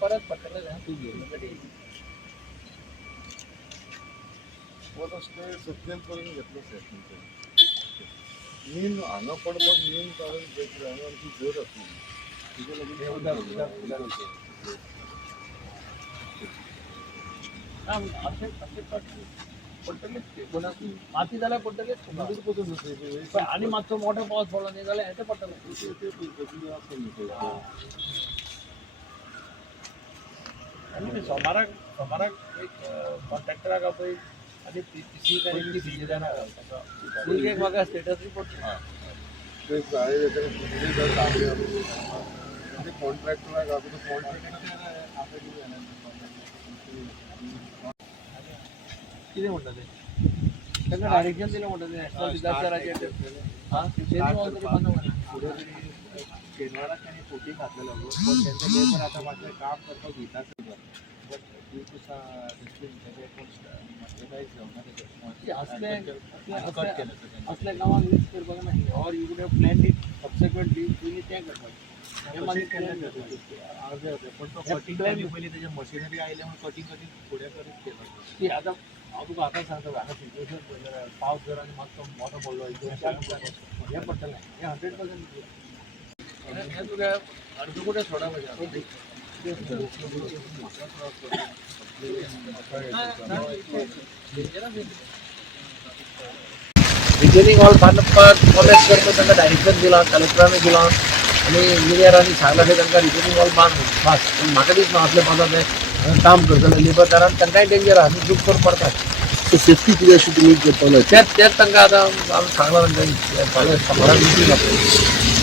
परत पटकन सत्तेन करून घेतलो मीन हांगा पडपाक मेन कारण हांगा आमची जर आसली माती जाल्यार पडटलेच आनी मातसो मोठो पावस पडलो न्ही जाल्यार हें पडटलें सोमाराक एक कॉन्ट्रॅक्टराक पळय आनी पिसी काडली फी जायना एक म्हाका स्टेटस रिपोर्ट कॉन्ट्रॅक्टराक कितें म्हणटा ते तांकां डायरेक्शन दिलें म्हणटा ते नॅशनल डिजास्टराचेर शेनवाराक तांणी फोटी घातलेलो पण तेंचो लेबर आतां मातशें काम करपाक वयता बट ड्यू टू असल्या गांवांक यूज करपाक ना or you would have planned it subsequently तुमी तें करपाक पण तो कटिंग पयलीं तेजे मशिनरी आयले म्हूण कटिंग फुडें करीत केलो ती आतां हांव तुका आतां सांगता हांगा सिच्युएशन पळयल्यार पावस जर आनी मातसो मोठो पडलो हें पडटलें हें 100% हें तुका अर्दकुटे सोडा रिटेनिंग हॉल बांदपाक कॉलेज करपाक तांकां डायरेक्शन दिलां कलेक्टरांनी दिलां आनी इंजिनियरांनी सांगलां की तांकां रिटेनिंग हॉल बांद फास्ट पूण म्हाका दिसना असलें बांदप हें काम करतले लेबरदारान तांकांय डेंजर आहा न्ही चूक करून पडटा सेफ्टी कितें अशी तुमी करपाक तेच तांकां आतां आमी सांगलां तांकां फाल्यां सकाळां मिटींग आसा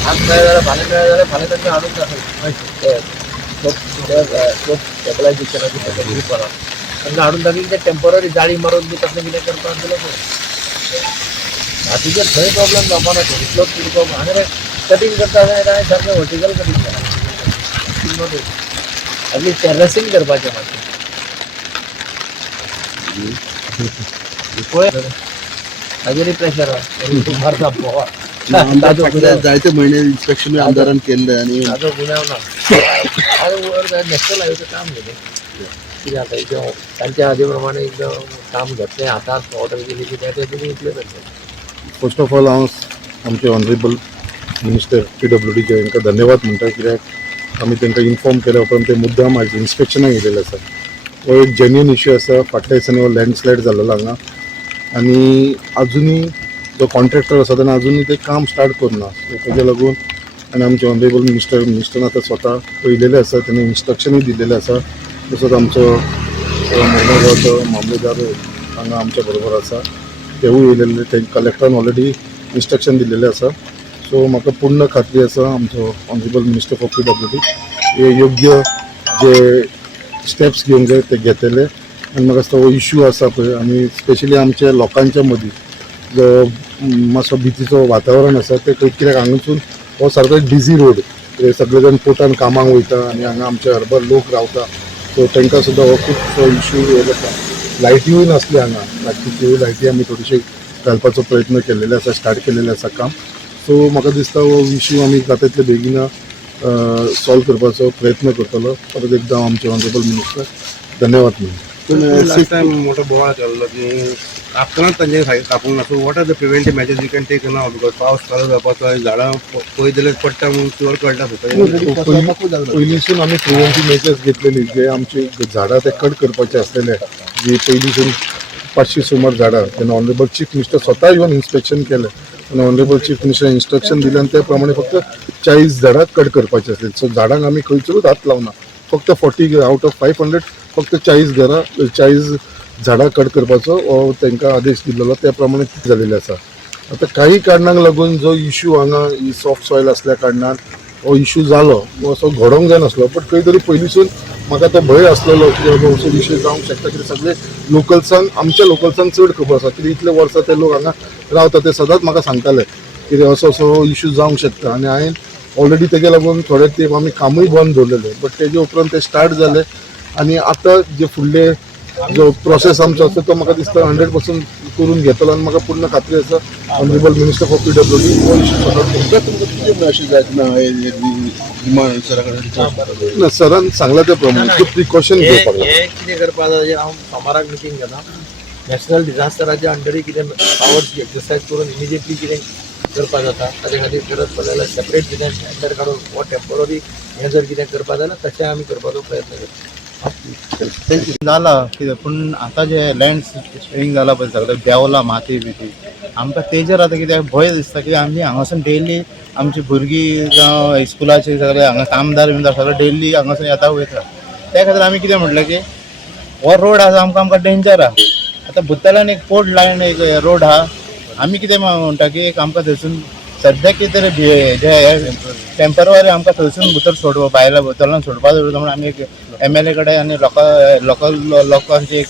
आज मेळ्ळें जाल्यार फाल्यां मेळ्ळें जाल्यार फाल्यां तांकां हाडूंक जाता स्टेबलायजेशनाची ग्रूप आसा तांकां हाडून तांकां ते टेम्पररी जाळी मारून बी तसलें कितें करपाक दिलें पळय बाकीचेर थंय प्रॉब्लेम जावपा ना इतलोच तिडको हांगा कटींग करता जाल्यार सारकें वर्टिकल कटींग करा ॲटलिस्ट टेरसिंग करपाचें मातशें पळय ताजेरय प्रेशर मारता पोवा जायते म्हयने इन्स्पेक्शन आमदारान केल्लें आनी ताजो गुन्यांव ना नॅशनल हायवेचें काम न्ही कितें आतां एकदम तांच्या हाजे प्रमाणे एकदम काम घेतलें हातांत ऑर्डर केली की ते तुमी इतलें करता फर्स्ट ऑफ ऑल हांव आमचे ऑनरेबल मिनिस्टर PWDचे हांकां धन्यवाद म्हणटा कित्याक आमी तांकां इन्फॉर्म केल्या उपरांत ते मुद्दाम आज इन्स्पेक्शनाक येयलेले आसा हो एक जेन्युइन इश्यू आसा फाटल्या दिसांनी हो लँडस्लायड जाल्लो हांगा आनी आजुनूय जो कॉन्ट्रॅक्टर आसा ताणें आजुनूय तें काम स्टार्ट करुना सो ताज्या लागून आनी आमचे ऑनरेबल मिनिस्टरान आतां स्वता पळयलेलें आसा ताणें इन्स्ट्रक्शनूय दिल्लेलें आसा तसोच आमचो महिला गांवचो मामलेदार हांगा आमच्या बरोबर आसा तेवूय येयलेले ते कलेक्टरान ऑलरेडी इन्स्ट्रक्शन दिल्लेलें आसा सो म्हाका पूर्ण खात्री आसा आमचो ऑनरेबल मिनिस्टर फॉर PWD हे योग्य जे स्टेप्स घेवंक जाय ते घेतले आनी म्हाका दिसता हो इश्यू आसा पळय आनी स्पेशली आमच्या लोकांच्या मदीं जो मातसो भितीचो वातावरण आसा ते कित्याक हांगासून हो सारको बिजी रोड सगळे जाण पोटान कामाक वयता आनी हांगा आमचे हरभर लोक रावता सो तांकां सुद्दां हो खूब इश्यू येयलो आसा लायटीय नासली हांगा रातची लायटी आमी थोडीशी घालपाचो प्रयत्न केल्लेले आसा स्टार्ट केल्लेलें आसा काम सो म्हाका दिसता हो इश्यू आमी जाता तितले बेगिना सॉल्व करपाचो प्रयत्न करतलो परत एकदां आमचे ऑनरेबल मिनिस्टर धन्यवाद म्हणून लास्ट टाइम मोठो बोवाळ केल्लो की कापताना तांचे कापूंक ना so what are the preventive measures you can take now because पावस चालू जावपाचो झाडां पळय जाल्यार पडटा म्हणून शुअर कळटा पयलींसून आमी प्रिवेंटीव मेजर्स घेतलेली जे आमची झाडां ते कट करपाचे आसलेले जी पयलींसून 500 सुमार झाडां तेन्ना ऑनरेबल चीफ मिनिस्टर स्वता येवन इन्स्पेक्शन केलें आनी ऑनरेबल चीफ मिनिस्टर इन्स्ट्रक्शन दिलें आनी त्या प्रमाणे फक्त 40 झाडां कट करपाचे आसले सो झाडांक आमी खंयसरूच हात लावना फक्त 40 आउट ऑफ 500 फक्त 40 झाडां कट करपाचो हो तांकां आदेश दिल्लो त्या प्रमाणे जाल्लेले आसा आतां काही कारणांक लागून जो इश्यू हांगा ही सॉफ्ट सॉयल आसल्या कारणान हो इश्यू जालो वो असो घडोंक जाय नासलो बट खंय तरी पयलींसून म्हाका तो भंय आसलेलो की बाबा असो विशय जावंक शकता कित्याक सगळे लोकल्सांक आमच्या लोकल्सांक चड खबर आसा कित्याक इतले वर्सां ते लोक हांगा रावता ते सदांच म्हाका सांगताले कितें असो असो इश्यू जावंक शकता आनी हांवें ऑलरेडी तेगे लागून थोडे तेंप आमी कामूय बंद दवरलेले बट तेजे उपरांत ते स्टार्ट जाले आनी आतां जे फुडले जो प्रोसेस आमचो आसा तो म्हाका दिसता 100% करून घेतलो आनी म्हाका पूर्ण खात्री आसा ऑनरेबल मिनिस्टर फॉर PWD हो इश्यू सॉर्ट ना सरान सांगला त्या प्रमाणे प्रिकॉशन घेवपाक लागला. हे कितें करपा जाय हांव सोमाराक मिटींग घेता नॅशनल डिझास्टराच्या अंडरी कितें पावर्स एक्सरसायज करून इमिजिएटली कितें करपा जाता ताचे खातीर गरज पडलें जाल्यार सेपरेट कितें टेंडर काडून वो टेम्पररी हें जर कितें करपा जाल्यार तशें आमी करपाचो प्रयत्न करता. जाला कितें पूण आतां जे लँड स्विंग जाला पळय सगळें देंवला माती बिती आमकां तेजेर आतां कित्याक भंय दिसता की आमी हांगासून डेली आमची भुरगीं जावं स्कुलाचे सगळे हांगा कामदार बिमदार सगळे डेली हांगासून येता वयता त्या खातीर आमी कितें म्हटलें की हो रोड आसा आमकां डेंजर आहा आतां बुत्तल्यान एक पोर्ट लायन एक रोड आहा आमी कितें म्हणटा की एक आमकां थंयसून सद्याक कितें तरी जे टेम्पररी आमकां थंयसून भितर सोडपा भायल्या भितरल्यान सोडपा दवरता म्हणून आमी एक MLA कडेन आनी लोकल लोकांची एक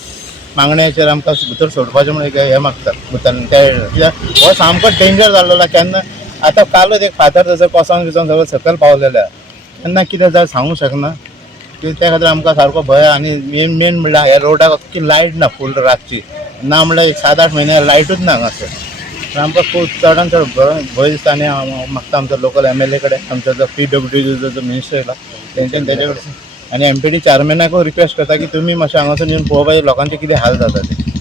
मागण्याचेर आमकां भितर सोडपाचें म्हणून एक हें मागता भितर कित्याक हो सामको डेंजर जाल्लो केन्ना आतां कालच एक फातर थंयसर कोसोन बिसोन सगळें सकयल पावलेले केन्ना कितें जाय सांगूंक शकना की त्या खातीर आमकां सारको भंय आनी मेन म्हणल्यार ह्या रोडाक अख्खी लायट ना फूल रातची ना म्हणल्यार एक 7-8 म्हयने लायटूच ना हांगासर आमकां खूब चडान चड भंय दिसता आनी हांव मागता आमचो लोकल MLA कडेन आमचो जो PWD जो मिनिस्टर येयला तेंच्यान तेजे कडेन आनी MPD चॅरमॅनाकूय रिक्वेस्ट करता की तुमी मातशें हांगासून येवन पळोवपाचें लोकांचे कितें हाल जाता ते